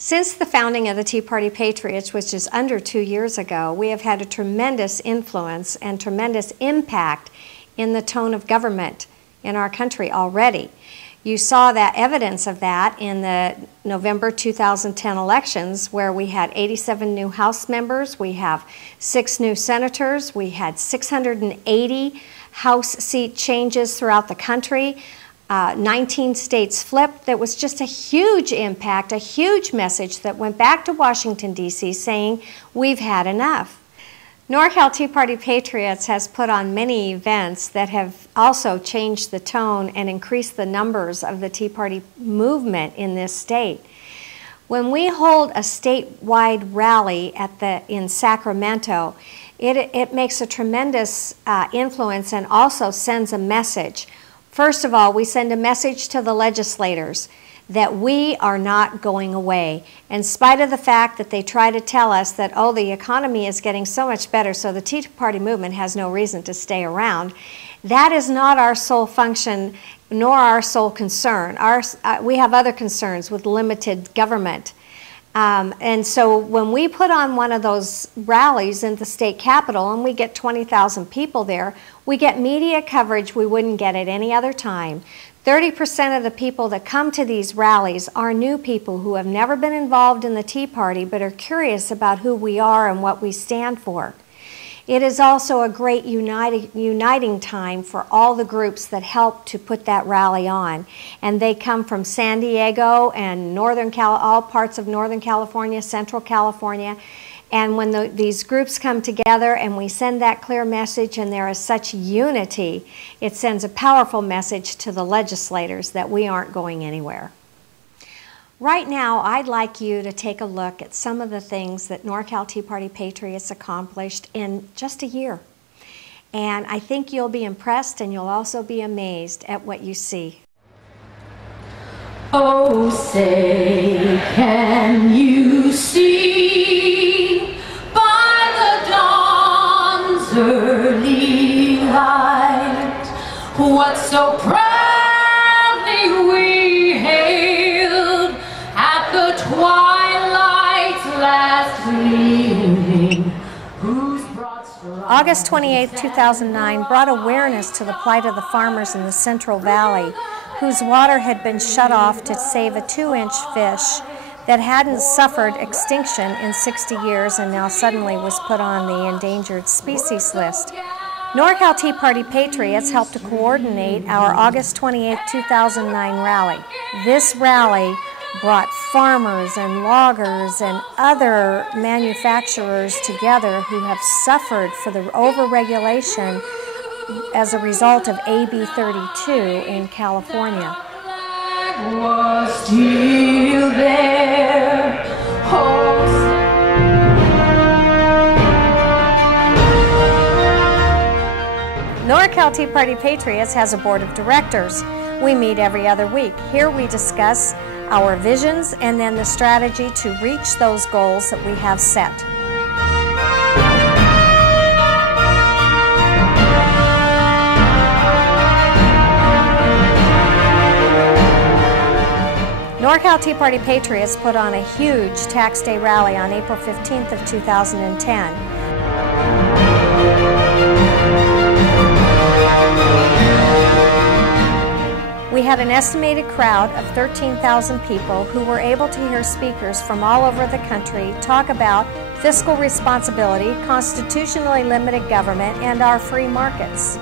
Since the founding of the Tea Party Patriots, which is under 2 years ago, we have had a tremendous influence and tremendous impact in the tone of government in our country already. You saw that evidence of that in the November 2010 elections, where we had 87 new House members, we have 6 new senators, we had 680 House seat changes throughout the country. 19 states flipped. That was just a huge impact, a huge message that went back to Washington, D.C. saying, we've had enough. NorCal Tea Party Patriots has put on many events that have also changed the tone and increased the numbers of the Tea Party movement in this state. When we hold a statewide rally in Sacramento, it makes a tremendous influence and also sends a message. First of all, we send a message to the legislators that we are not going away, in spite of the fact that they try to tell us that, oh, the economy is getting so much better, so the Tea Party movement has no reason to stay around. That is not our sole function, nor our sole concern. We have other concerns with limited government. And so when we put on one of those rallies in the state capitol and we get 20,000 people there, we get media coverage we wouldn't get at any other time. 30% of the people that come to these rallies are new people who have never been involved in the Tea Party but are curious about who we are and what we stand for. It is also a great uniting time for all the groups that help to put that rally on. And they come from San Diego and all parts of Northern California, Central California. And when these groups come together and we send that clear message and there is such unity, it sends a powerful message to the legislators that we aren't going anywhere. Right now, I'd like you to take a look at some of the things that NorCal Tea Party Patriots accomplished in just a year. And I think you'll be impressed and you'll also be amazed at what you see. Oh, say, can you see by the dawn's early light what so proudly we hailed at the twilight's last gleaming, whose broad stride... August 28, 2009 brought awareness to the plight of the farmers in the Central Valley, whose water had been shut off to save a 2-inch fish that hadn't suffered extinction in 60 years and now suddenly was put on the endangered species list. NorCal Tea Party Patriots helped to coordinate our August 28, 2009 rally. This rally brought farmers and loggers and other manufacturers together who have suffered for the overregulation as a result of AB 32 in California. Was still there. NorCal Tea Party Patriots has a board of directors. We meet every other week. Here we discuss our visions and then the strategy to reach those goals that we have set. NorCal Tea Party Patriots put on a huge Tax Day rally on April 15th of 2010. We had an estimated crowd of 13,000 people who were able to hear speakers from all over the country talk about fiscal responsibility, constitutionally limited government, and our free markets.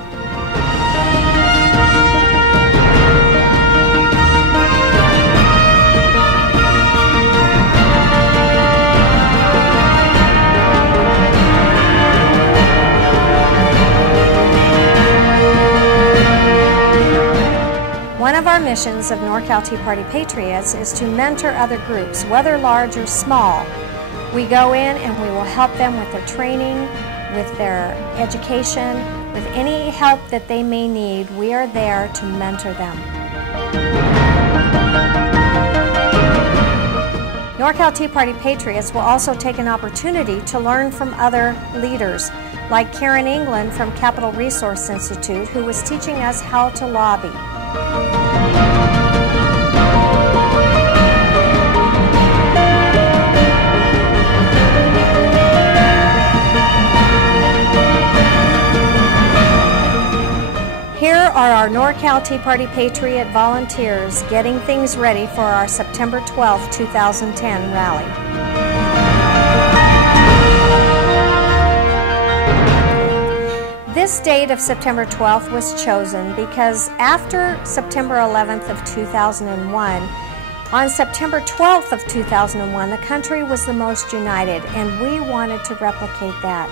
One of our missions of NorCal Tea Party Patriots is to mentor other groups, whether large or small. We go in and we will help them with their training, with their education, with any help that they may need. We are there to mentor them. NorCal Tea Party Patriots will also take an opportunity to learn from other leaders, like Karen England from Capital Resource Institute, who was teaching us how to lobby. Here are our NorCal Tea Party Patriot volunteers getting things ready for our September 12, 2010 rally. This date of September 12th was chosen because after September 11th of 2001, on September 12th of 2001, the country was the most united, and we wanted to replicate that.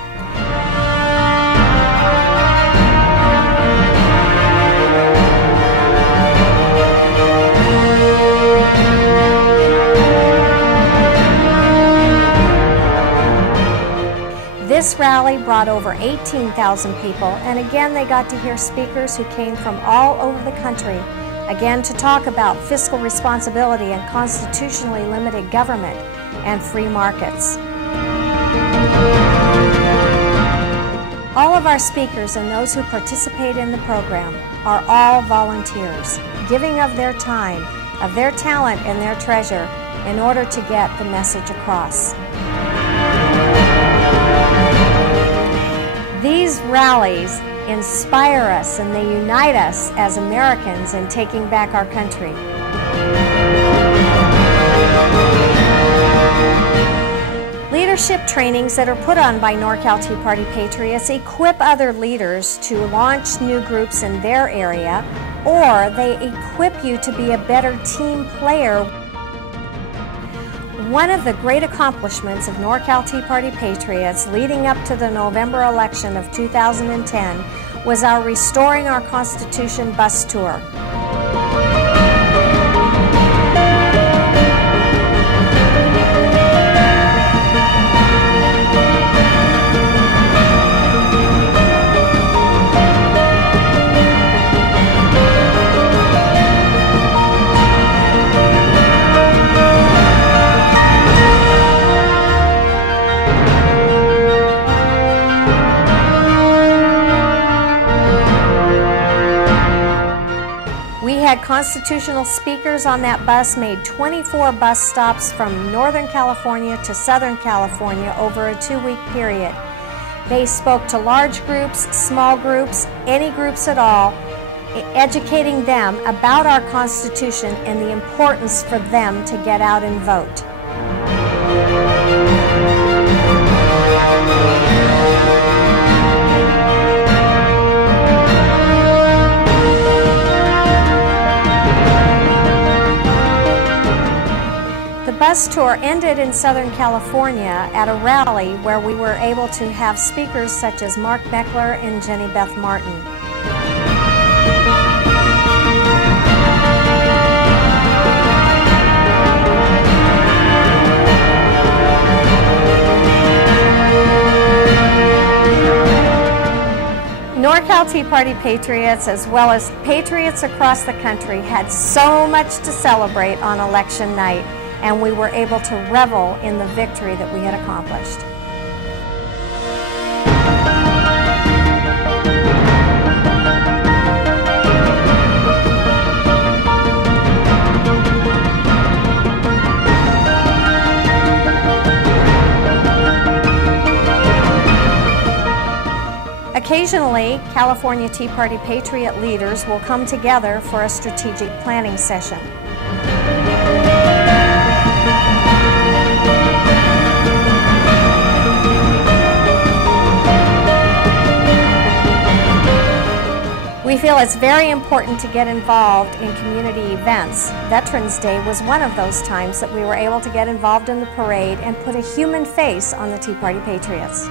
This rally brought over 18,000 people, and again they got to hear speakers who came from all over the country, again to talk about fiscal responsibility and constitutionally limited government and free markets. All of our speakers and those who participate in the program are all volunteers, giving of their time, of their talent and their treasure in order to get the message across. These rallies inspire us and they unite us as Americans in taking back our country. Leadership trainings that are put on by NorCal Tea Party Patriots equip other leaders to launch new groups in their area, or they equip you to be a better team player. One of the great accomplishments of NorCal Tea Party Patriots leading up to the November election of 2010 was our Restoring Our Constitution bus tour. We had constitutional speakers on that bus, made 24 bus stops from Northern California to Southern California over a 2-week period. They spoke to large groups, small groups, any groups at all, educating them about our Constitution and the importance for them to get out and vote. The bus tour ended in Southern California at a rally where we were able to have speakers such as Mark Meckler and Jenny Beth Martin. NorCal Tea Party Patriots, as well as patriots across the country, had so much to celebrate on election night, and we were able to revel in the victory that we had accomplished. Occasionally, California Tea Party Patriot leaders will come together for a strategic planning session. We feel it's very important to get involved in community events. Veterans Day was one of those times that we were able to get involved in the parade and put a human face on the Tea Party Patriots.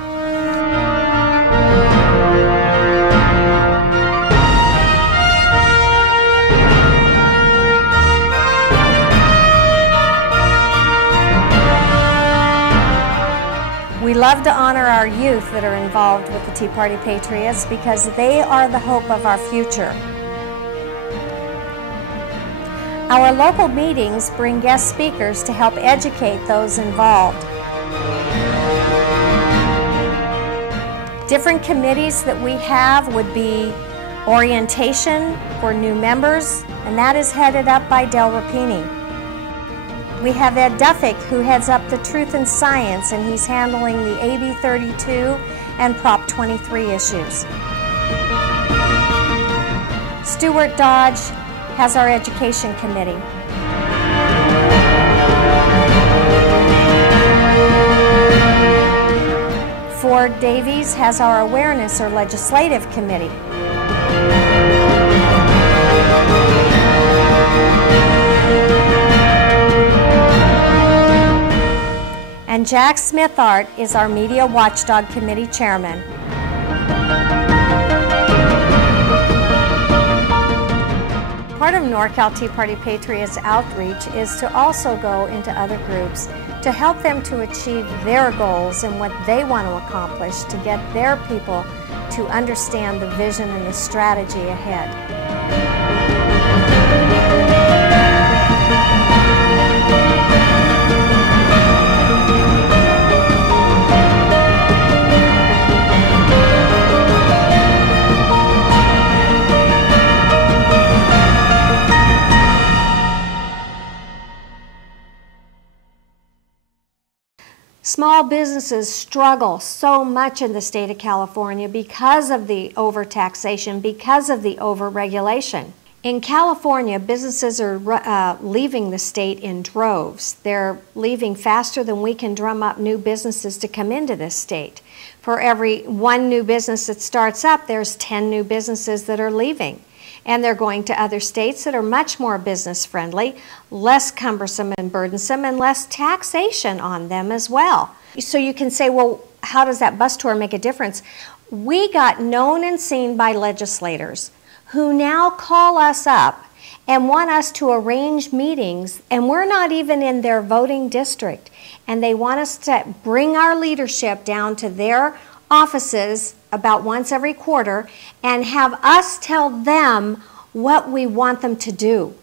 We love to honor our youth that are involved with the Tea Party Patriots because they are the hope of our future. Our local meetings bring guest speakers to help educate those involved. Different committees that we have would be orientation for new members, and that is headed up by Del Rapini. We have Ed Duffick, who heads up the Truth and Science, and he's handling the AB 32 and Prop 23 issues. Stuart Dodge has our education committee. Ford Davies has our awareness or legislative committee. And Jack Smithart is our Media Watchdog Committee chairman. Part of NorCal Tea Party Patriots outreach is to also go into other groups to help them to achieve their goals and what they want to accomplish, to get their people to understand the vision and the strategy ahead. Small businesses struggle so much in the state of California because of the overtaxation, because of the overregulation. In California, businesses are leaving the state in droves. They're leaving faster than we can drum up new businesses to come into this state. For every one new business that starts up, there's 10 new businesses that are leaving. And they're going to other states that are much more business friendly, less cumbersome and burdensome, and less taxation on them as well. So you can say, well, how does that bus tour make a difference? We got known and seen by legislators who now call us up and want us to arrange meetings, and we're not even in their voting district. And they want us to bring our leadership down to their offices about once every quarter and have us tell them what we want them to do.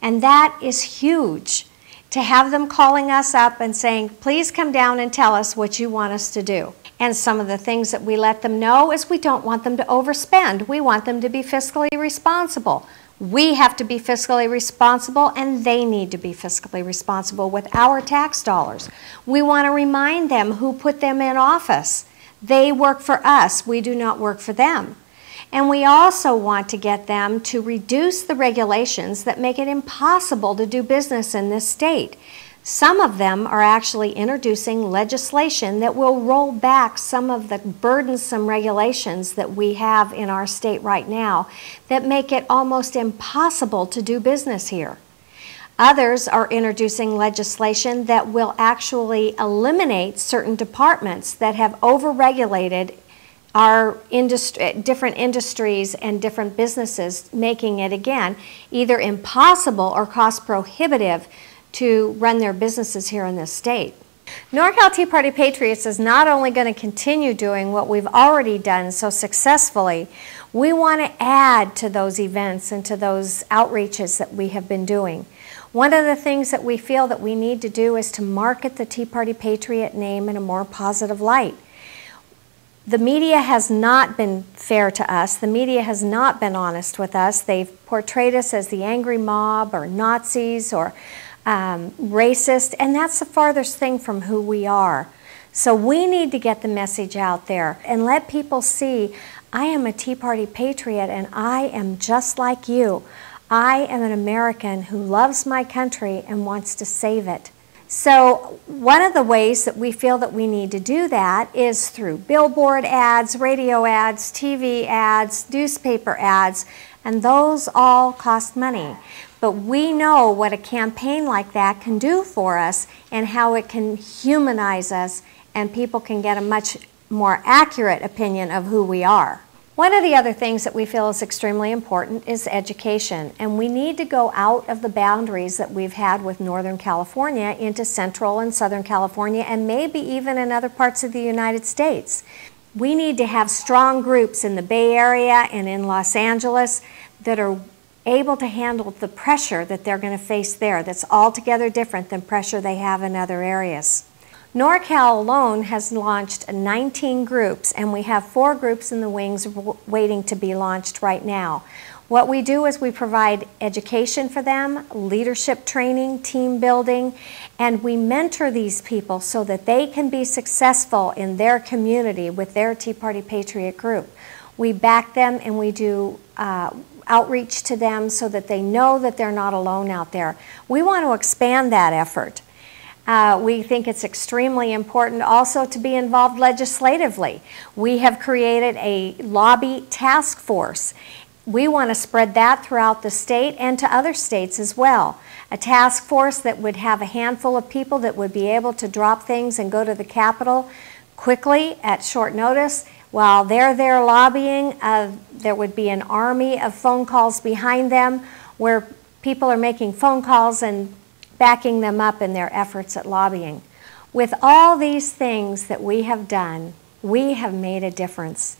And that is huge, to have them calling us up and saying, please come down and tell us what you want us to do. And some of the things that we let them know is we don't want them to overspend. We want them to be fiscally responsible. We have to be fiscally responsible, and they need to be fiscally responsible with our tax dollars. We want to remind them who put them in office. They work for us. We do not work for them. And we also want to get them to reduce the regulations that make it impossible to do business in this state. Some of them are actually introducing legislation that will roll back some of the burdensome regulations that we have in our state right now that make it almost impossible to do business here. Others are introducing legislation that will actually eliminate certain departments that have overregulated our different industries and different businesses, making it, again, either impossible or cost prohibitive to run their businesses here in this state. NorCal Tea Party Patriots is not only going to continue doing what we've already done so successfully, we want to add to those events and to those outreaches that we have been doing. One of the things that we feel that we need to do is to market the Tea Party Patriot name in a more positive light. The media has not been fair to us. The media has not been honest with us. They've portrayed us as the angry mob or Nazis or racist, and that's the farthest thing from who we are. So we need to get the message out there and let people see, I am a Tea Party patriot and I am just like you. I am an American who loves my country and wants to save it. So one of the ways that we feel that we need to do that is through billboard ads, radio ads, TV ads, newspaper ads, and those all cost money. But we know what a campaign like that can do for us and how it can humanize us, and people can get a much more accurate opinion of who we are. One of the other things that we feel is extremely important is education, and we need to go out of the boundaries that we've had with Northern California into Central and Southern California, and maybe even in other parts of the United States. We need to have strong groups in the Bay Area and in Los Angeles that are able to handle the pressure that they're going to face there that's altogether different than pressure they have in other areas. NorCal alone has launched 19 groups, and we have 4 groups in the wings waiting to be launched right now. What we do is we provide education for them, leadership training, team building, and we mentor these people so that they can be successful in their community with their Tea Party Patriot group. We back them, and we do outreach to them so that they know that they're not alone out there. We want to expand that effort. We think it's extremely important also to be involved legislatively. We have created a lobby task force. We want to spread that throughout the state and to other states as well. A task force that would have a handful of people that would be able to drop things and go to the Capitol quickly at short notice. While they're there lobbying, there would be an army of phone calls behind them where people are making phone calls and backing them up in their efforts at lobbying. With all these things that we have done, we have made a difference.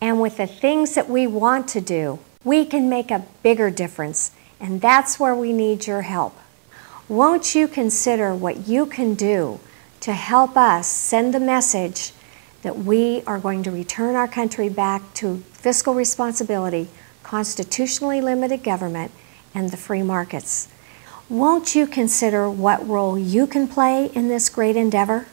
And with the things that we want to do, we can make a bigger difference. And that's where we need your help. Won't you consider what you can do to help us send the message that we are going to return our country back to fiscal responsibility, constitutionally limited government, and the free markets? Won't you consider what role you can play in this great endeavor?